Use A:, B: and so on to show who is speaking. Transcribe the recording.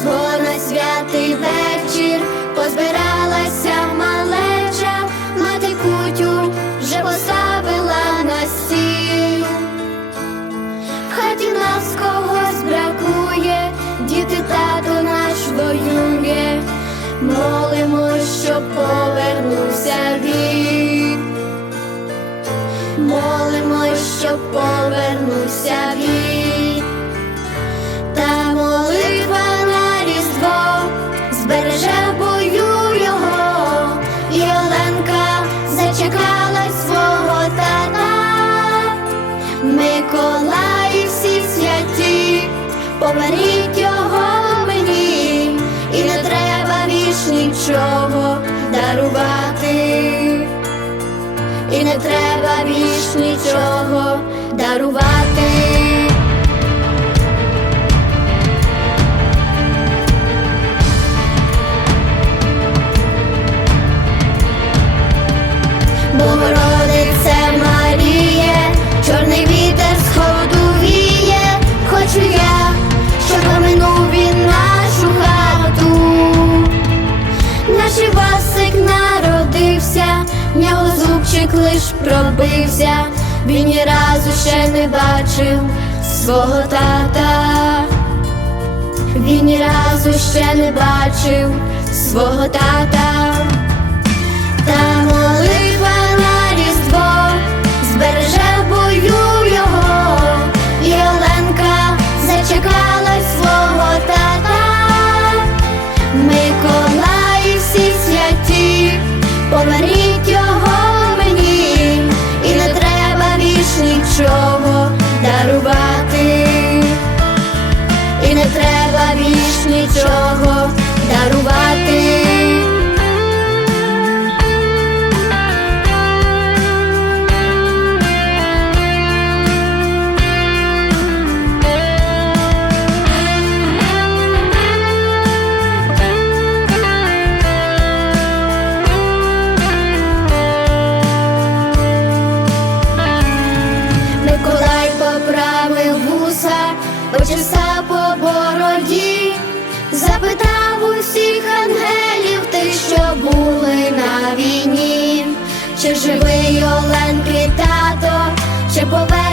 A: Різдво на святий вечір позбиралася малеча, мати кутю вже поставила на стіл. В хаті нас когось бракує, діти тато наш воює, молимось, щоб повернувся він. Молимось, щоб повернувся він. Поверіть його мені, і не треба більш нічого дарувати, і не треба більш нічого дарувати. Зубчик лиш пробився, він ні разу ще не бачив свого тата. Він ні разу ще не бачив свого тата. Та молитва різдво збереже бою його, і зачекала свого тата. Миколаї всі святі, поверіть нічого дарувати. Миколай поправив вуса, запитав усіх ангелів тих, що були на війні, чи живий Оленки тато, чи поверне